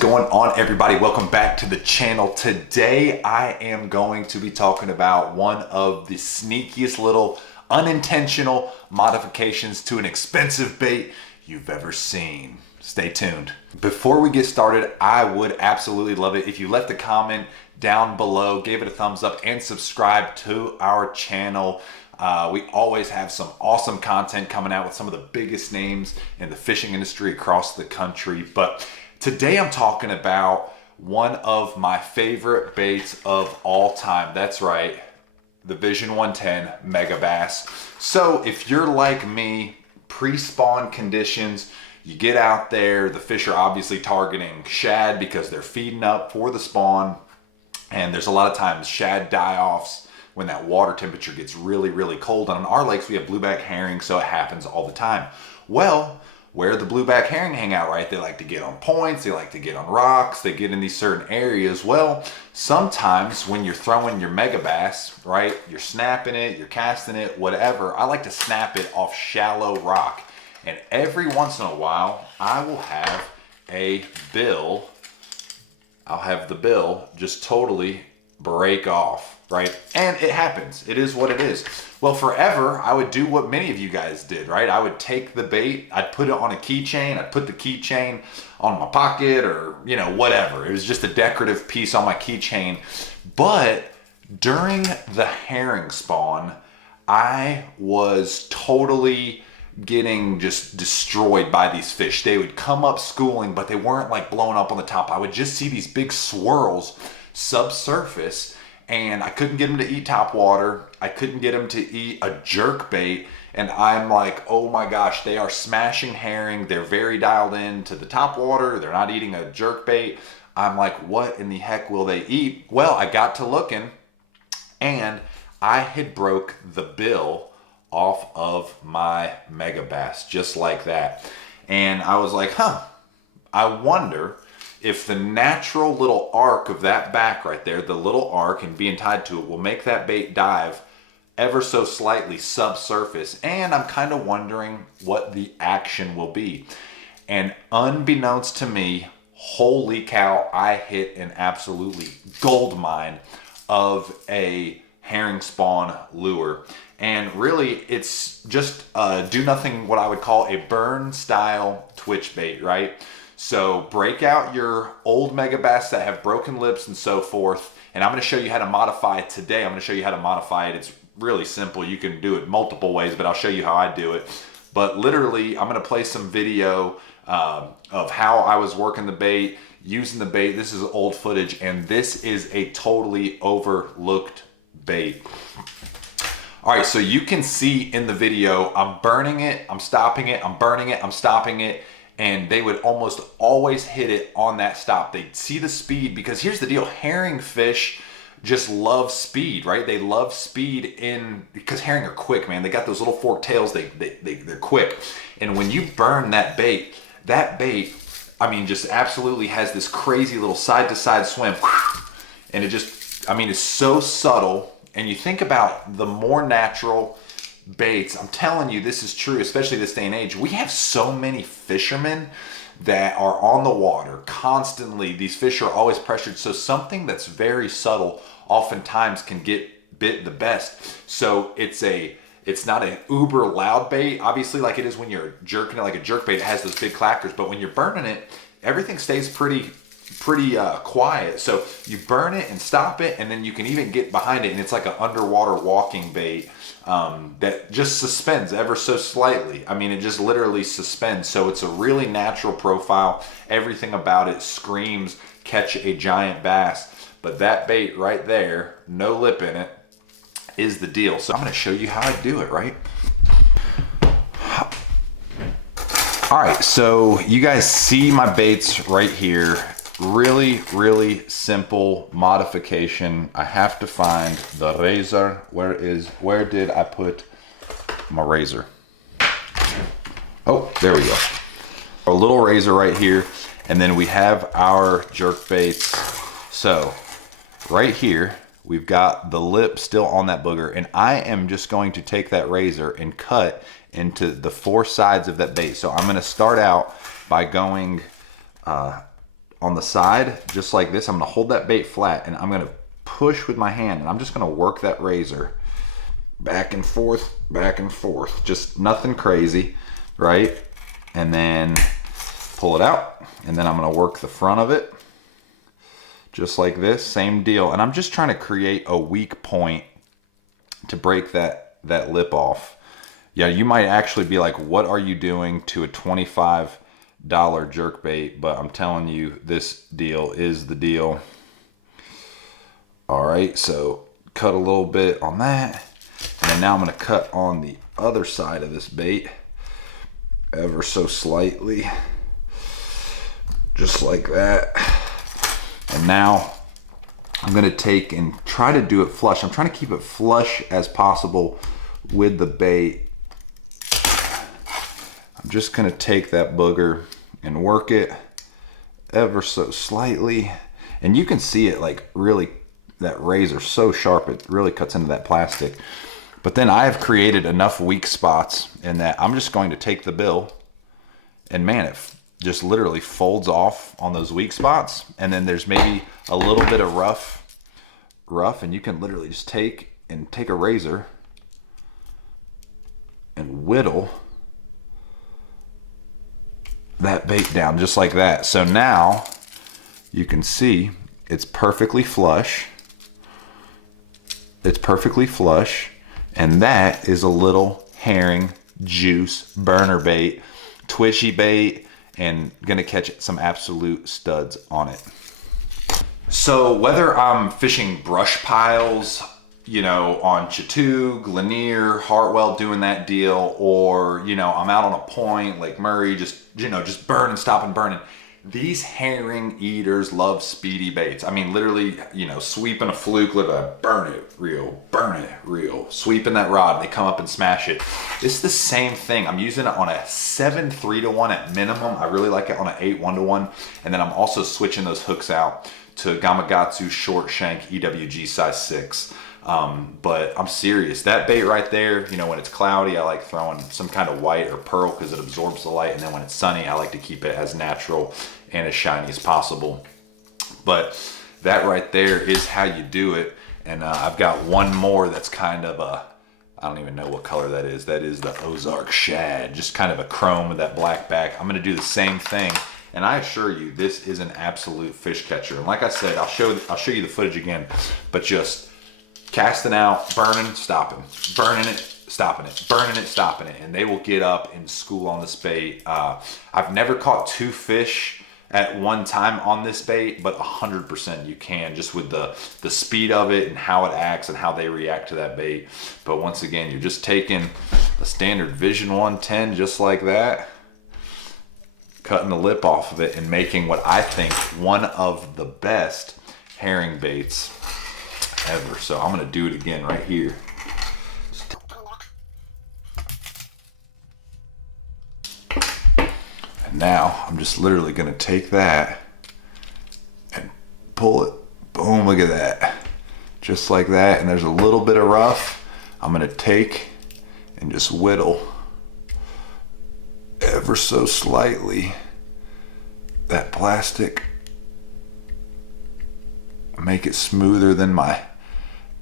going on, everybody? Welcome back to the channel. Today I am going to be talking about one of the sneakiest little unintentional modifications to an expensive bait you've ever seen. Stay tuned. Before we get started, I would absolutely love it if you left a comment down below, gave it a thumbs up, and subscribe to our channel. We always have some awesome content coming out with some of the biggest names in the fishing industry across the country. But today I'm talking about one of my favorite baits of all time. That's right, the Vision 110 Mega Bass. So if you're like me, pre-spawn conditions, you get out there, the fish are obviously targeting shad because they're feeding up for the spawn. And there's a lot of times shad die-offs when that water temperature gets really, really cold. And on our lakes, we have blueback herring, so it happens all the time. Well, where the blueback herring hang out, right? They like to get on points, they like to get on rocks, they get in these certain areas. Well, sometimes when you're throwing your mega bass, right? You're snapping it, you're casting it, whatever. I like to snap it off shallow rock. And every once in a while, I will have a bill. I'll have the bill just totally break off, right? And it happens. It is what it is. Well, forever, I would do what many of you guys did, right? I would take the bait, I'd put it on a keychain, I'd put the keychain on my pocket or, you know, whatever. It was just a decorative piece on my keychain. But during the herring spawn, I was totally getting just destroyed by these fish. They would come up schooling, but they weren't like blowing up on the top. I would just see these big swirls subsurface, and I couldn't get them to eat top water. I couldn't get them to eat a jerk bait. And I'm like, oh my gosh, they are smashing herring. They're very dialed in to the top water. They're not eating a jerk bait. I'm like, what in the heck will they eat? Well, I got to looking, and I had broke the bill off of my mega bass, just like that. And I was like, I wonder if the natural little arc of that back right there, the little arc and being tied to it, will make that bait dive ever so slightly subsurface. And I'm kind of wondering what the action will be. And unbeknownst to me, holy cow, I hit an absolutely gold mine of a herring spawn lure. And really, it's just do nothing, what I would call a burn style twitch bait, right? So break out your old mega bass that have broken lips and so forth. And I'm going to show you how to modify it today. I'm going to show you how to modify it. It's really simple. You can do it multiple ways, but I'll show you how I do it. But literally, I'm going to play some video of how I was working the bait, using the bait. This is old footage, and this is a totally overlooked bait. All right, so you can see in the video, I'm burning it, I'm stopping it, I'm burning it, I'm stopping it, and they would almost always hit it on that stop. They'd see the speed, because here's the deal, herring fish just love speed, right? They love speed because herring are quick, man. They got those little forked tails, they're quick. And when you burn that bait, I mean, just absolutely has this crazy little side-to-side swim. And it just, I mean, it's so subtle. And you think about the more natural baits, I'm telling you, this is true, especially this day and age. We have so many fishermen that are on the water constantly. These fish are always pressured. So something that's very subtle oftentimes can get bit the best. So it's not an uber loud bait, obviously, like it is when you're jerking it like a jerk bait. It has those big clackers, but when you're burning it, everything stays pretty quiet. So you burn it and stop it, and then you can even get behind it, and it's like an underwater walking bait that just suspends ever so slightly. I mean, it just literally suspends. So it's a really natural profile. Everything about it screams catch a giant bass. But that bait right there, no lip in it, is the deal. So I'm going to show you how I do it, right? All right, so you guys see my baits right here. Really, really simple modification. I have to find the razor. Where did I put my razor? Oh, there we go. A little razor right here. And then we have our jerk baits. So right here, we've got the lip still on that booger. And I am just going to take that razor and cut into the four sides of that bait. So I'm gonna start out by going on the side, just like this. I'm gonna hold that bait flat and I'm gonna push with my hand, and I'm just gonna work that razor back and forth, just nothing crazy, right? And then pull it out, and then I'm gonna work the front of it just like this, same deal. And I'm just trying to create a weak point to break that lip off. Yeah, you might actually be like, what are you doing to a $25 jerkbait? But I'm telling you, this deal is the deal. All right, so cut a little bit on that. And then now I'm gonna cut on the other side of this bait ever so slightly, just like that. And now I'm gonna take and try to do it flush. I'm trying to keep it flush as possible with the bait. I'm just gonna take that booger and work it ever so slightly. And you can see it like really, that razor so sharp, it really cuts into that plastic. But then I have created enough weak spots in that I'm just going to take the bill, and man, it just literally folds off on those weak spots. And then there's maybe a little bit of rough, and you can literally just take a razor and whittle that bait down just like that. So now you can see it's perfectly flush. It's perfectly flush. And that is a little herring juice burner bait, twitchy bait, and gonna catch some absolute studs on it. So whether I'm fishing brush piles, you know, on Chattooga, Lanier, Hartwell, doing that deal, or, you know, I'm out on a point, Lake Murray, just, you know, just burning, stopping, burning. These herring eaters love speedy baits. I mean, literally, you know, sweeping a fluke, look at that, burn it reel, sweeping that rod, they come up and smash it. It's the same thing. I'm using it on a 7 3-to-1 at minimum. I really like it on an 8 1-to-1. And then I'm also switching those hooks out to Gamakatsu short shank EWG size 6. But I'm serious, that bait right there, you know, when it's cloudy, I like throwing some kind of white or pearl because it absorbs the light. And then when it's sunny, I like to keep it as natural and as shiny as possible. But that right there is how you do it. And I've got one more that's kind of a, I don't even know what color that is. That is the Ozark Shad, just kind of a chrome with that black back. I'm gonna do the same thing. And I assure you, this is an absolute fish catcher. And like I said, I'll show you the footage again, but just casting out, burning, stopping, burning it, stopping it, burning it, stopping it, and they will get up and school on this bait. I've never caught 2 fish at one time on this bait, but 100% you can, just with the speed of it and how it acts and how they react to that bait. But once again, you're just taking a standard Vision 110 just like that, cutting the lip off of it and making what I think one of the best herring baits ever. So I'm gonna do it again right here. And now I'm just literally gonna take that and pull it. Boom, look at that. Just like that. And there's a little bit of rough. I'm gonna take and just whittle ever so slightly that plastic. Make it smoother than my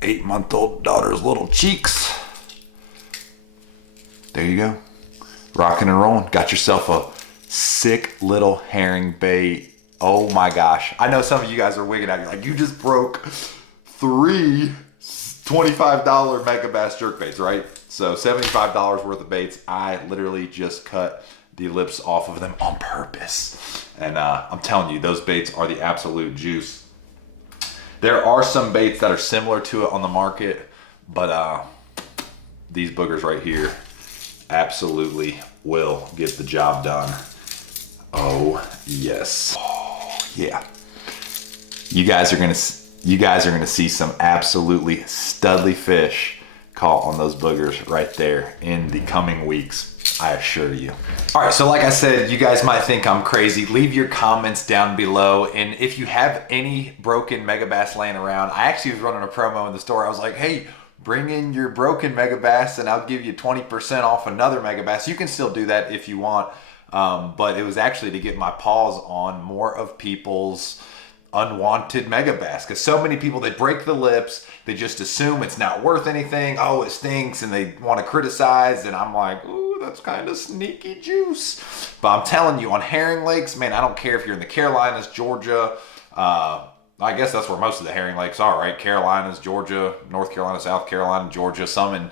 8-month-old daughter's little cheeks. There you go. Rocking and rolling. Got yourself a sick little herring bait. Oh my gosh. I know some of you guys are wigging out. You're like, you just broke 3 $25 mega bass jerk baits, right? So $75 worth of baits. I literally just cut the lips off of them on purpose. And I'm telling you, those baits are the absolute juice. There are some baits that are similar to it on the market, but these boogers right here absolutely will get the job done. Oh yes. Oh yeah. You guys are gonna see some absolutely studly fish caught on those boogers right there in the coming weeks, I assure you. All right, so like I said, you guys might think I'm crazy. Leave your comments down below. And if you have any broken megabass laying around, I actually was running a promo in the store. I was like, hey, bring in your broken megabass and I'll give you 20% off another megabass. You can still do that if you want. But it was actually to get my paws on more of people's unwanted mega bass, because so many people, they break the lips, they just assume it's not worth anything, oh it stinks, and they want to criticize, and I'm like, ooh, that's kind of sneaky juice. But I'm telling you, on herring lakes, man, I don't care if you're in the Carolinas, Georgia, I guess that's where most of the herring lakes are, right? Carolinas, Georgia, North Carolina, South Carolina, Georgia, some in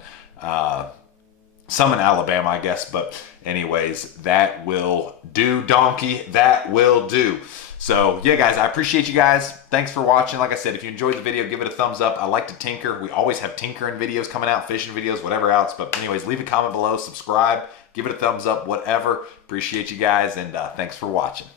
Alabama, I guess. But anyways, that will do, donkey, that will do. So yeah, guys, I appreciate you guys. Thanks for watching. Like I said, if you enjoyed the video, give it a thumbs up. I like to tinker. We always have tinkering videos coming out, fishing videos, whatever else. But anyways, leave a comment below, subscribe, give it a thumbs up, whatever. Appreciate you guys, and thanks for watching.